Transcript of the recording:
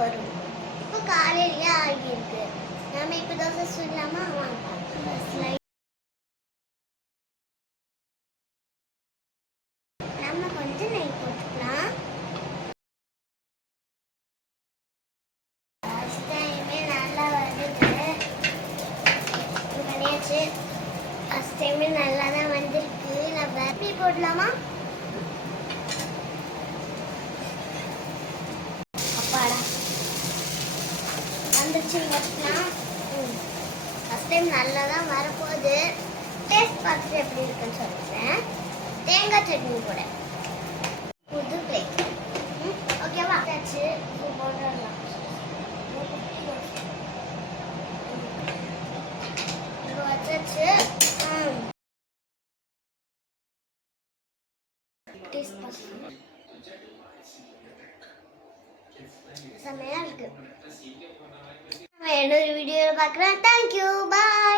வரும். இப்போ காலையிலேயே ஆகியிருக்கு. நம்ம இப்போ தோசை சுடலாமா? நம்ம கொஞ்சம் நெய் போட்டுக்கலாம். ஃபர்ஸ்ட் டைமே நல்லா வருது. பண்ணியாச்சு. ஃபர்ஸ்ட் டைமே நல்லா தான் வந்திருக்கு. நான் பேப்பி போடலாமா? அப்பாடா வந்துச்சு. ஃபர்ஸ்ட் டைம் நல்லா தான் வரப்போகுது. டேஸ்ட் பார்த்துட்டு எப்படி இருக்குன்னு சொல்கிறேன். தேங்காய் சட்னி கூட புது பிளேட். ஓகேவா? வச்சாச்சு. போட்டுடலாம். இப்போ வச்சாச்சு. டேஸ்ட் பார்த்து செம்மையாக இருக்கு. இன்னொரு வீடியோவில் பார்க்குறேன். தேங்க்யூ, பாய்.